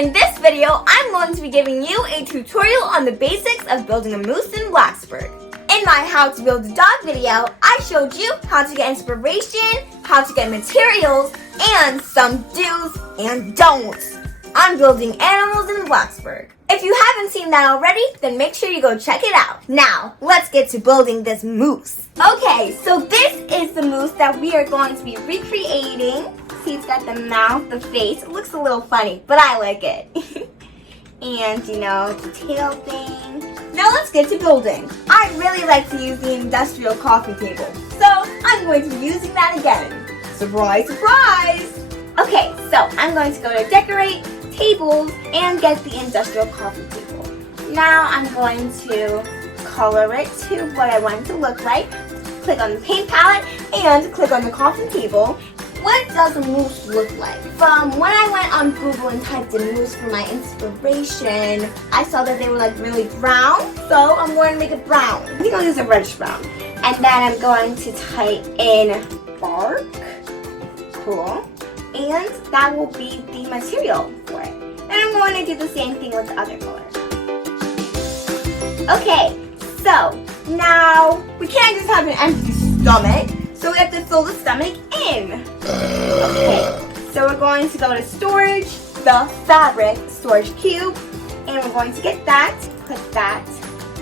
In this video, I'm going to be giving you a tutorial on the basics of building a moose in Bloxburg. In my How to Build a Dog video, I showed you how to get inspiration, how to get materials, and some do's and don'ts on building animals in Bloxburg. If you haven't seen that already, then make sure you go check it out. Now, let's get to building this moose. Okay, so this is the moose that we are going to be recreating. See, it's got the mouth, the face. It looks a little funny, but I like it. And, you know, the tail thing. Now let's get to building. I really like to use the industrial coffee table, so I'm going to be using that again. Surprise, surprise! Okay, so I'm going to go to decorate, tables, and get the industrial coffee table. Now I'm going to color it to what I want it to look like. Click on the paint palette and click on the coffee table. What does a moose look like? From when I went on Google and typed in moose for my inspiration, I saw that they were like really brown, so I'm going to make it brown. I think I'll use a reddish brown. And then I'm going to type in bark. Cool. And that will be the material for it. And I'm going to do the same thing with the other color. Okay, so now we can't just have an empty stomach. So we have to fill the stomach in. Okay, so we're going to go to storage, the fabric storage cube, and we're going to get that, put that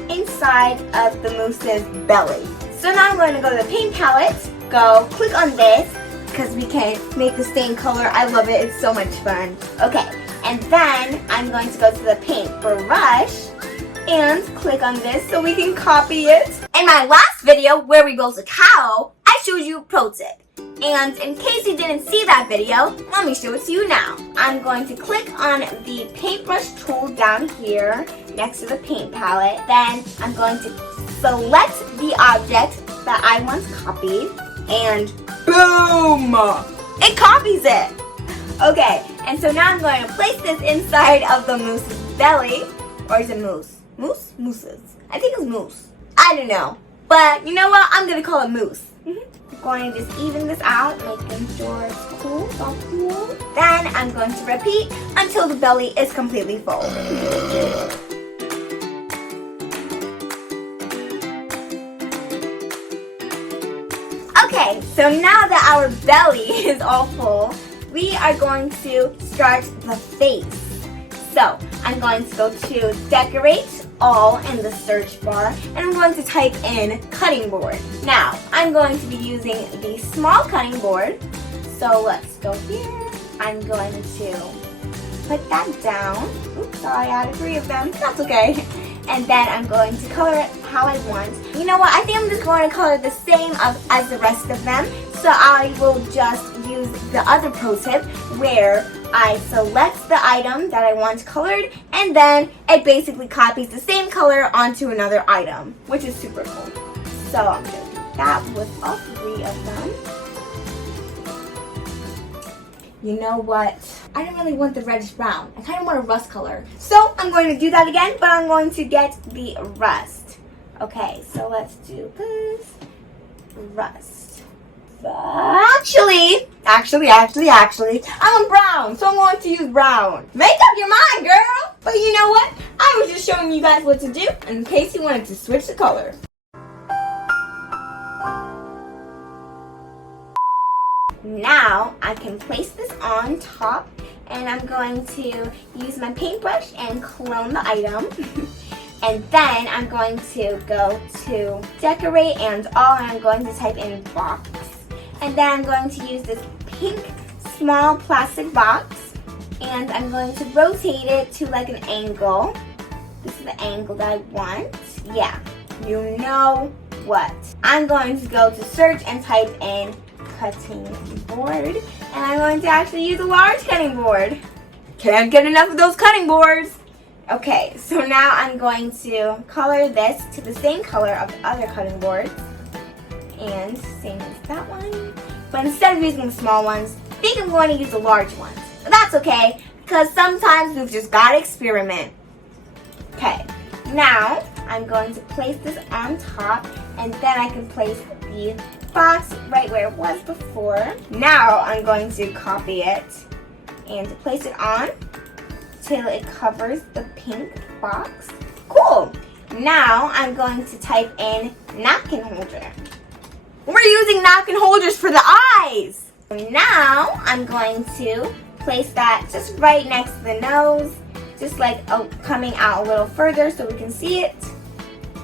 inside of the moose's belly. So now I'm going to go to the paint palette, go click on this, because we can make the same color. I love it, it's so much fun. Okay, and then I'm going to go to the paint brush, and click on this so we can copy it. In my last video where we built a cow, I showed you a pro tip. And in case you didn't see that video, let me show it to you now. I'm going to click on the paintbrush tool down here next to the paint palette. Then I'm going to select the object that I once copied and boom! It copies it! Okay, and so now I'm going to place this inside of the moose's belly. Or is it moose? Moose? Mooses. I think it's moose. I don't know. But you know what? I'm going to call it moose. I'm going to just even this out, making sure it's cool. It's all cool. Then I'm going to repeat until the belly is completely full. Okay, so now that our belly is all full, we are going to start the face. So I'm going to go to decorate all in the search bar, and I'm going to type in cutting board. Now I'm going to be using the small cutting board. So let's go here. I'm going to put that down. Oops, sorry, I added 3 of them. That's okay. And then I'm going to color it how I want. You know what? I think I'm just going to color the same as the rest of them. So I will just use the other pro tip where I select the item that I want colored, and then it basically copies the same color onto another item, which is super cool. So I'm going to do that with all 3 of them. You know what? I don't really want the reddish brown. I kind of want a rust color. So I'm going to do that again, but I'm going to get the rust. Okay, so let's do this. Rust. Actually, I'm a brown, so I'm going to use brown. Make up your mind, girl! But you know what? I was just showing you guys what to do in case you wanted to switch the color. Now, I can place this on top, and I'm going to use my paintbrush and clone the item. And then I'm going to go to decorate and all, and I'm going to type in box. And then I'm going to use this pink small plastic box, and I'm going to rotate it to like an angle. This is the angle that I want. Yeah, you know what. I'm going to go to search and type in cutting board, and I'm going to actually use a large cutting board. Can't get enough of those cutting boards. Okay, so now I'm going to color this to the same color of the other cutting boards. And same as that one. But instead of using the small ones, I think I'm going to use the large ones. But that's okay, because sometimes we've just got to experiment. Okay, now I'm going to place this on top, and then I can place the box right where it was before. Now I'm going to copy it and place it on until it covers the pink box. Cool. Now I'm going to type in napkin holder. We're using napkin holders for the eyes. Now I'm going to place that just right next to the nose, just like coming out a little further so we can see it.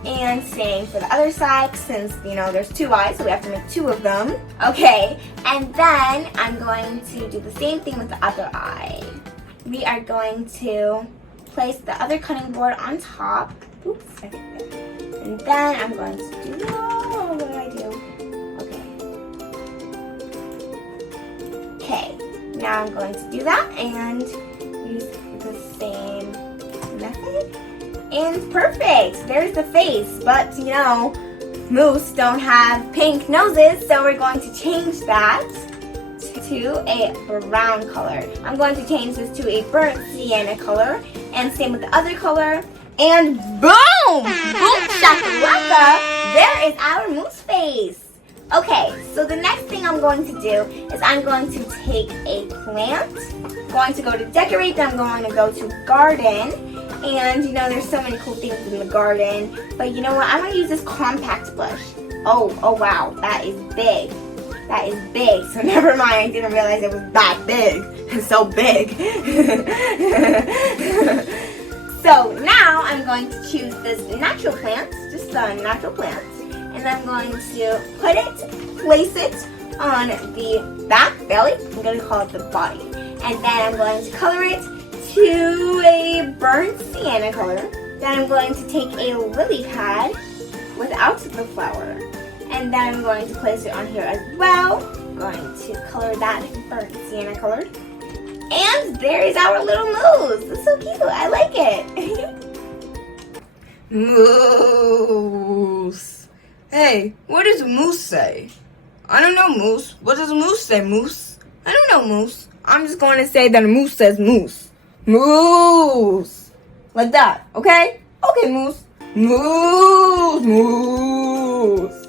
And same for the other side, since there's two eyes, so we have to make two of them. Okay, and then I'm going to do the same thing with the other eye. We are going to place the other cutting board on top. Oops, I did that. And then I'm going to do, what did I do? Okay, now I'm going to do that and use the same method. And perfect, there's the face, but moose don't have pink noses, so we're going to change that to a brown color. I'm going to change this to a burnt sienna color, and same with the other color, and boom! Boom shakalaka! There is our moose face. Okay, so the next thing I'm going to do is I'm going to take a plant, going to go to decorate, then I'm going to go to garden, and there's so many cool things in the garden, but you know what, I'm going to use this compact bush. Oh wow, that is big. That is big, so never mind, I didn't realize it was that big. It's so big. So now I'm going to choose this natural plant, just a natural plant. And I'm going to place it on the back belly. I'm going to call it the body. And then I'm going to color it to a burnt sienna color. Then I'm going to take a lily pad without the flower. And then I'm going to place it on here as well. I'm going to color that burnt sienna color. And there is our little moose. It's so cute. I like it. Moose. Hey, what does moose say? I don't know, moose. What does moose say, moose? I don't know, moose. I'm just going to say that a moose says moose. Moose. Like that, okay? Okay, moose. Moose, moose.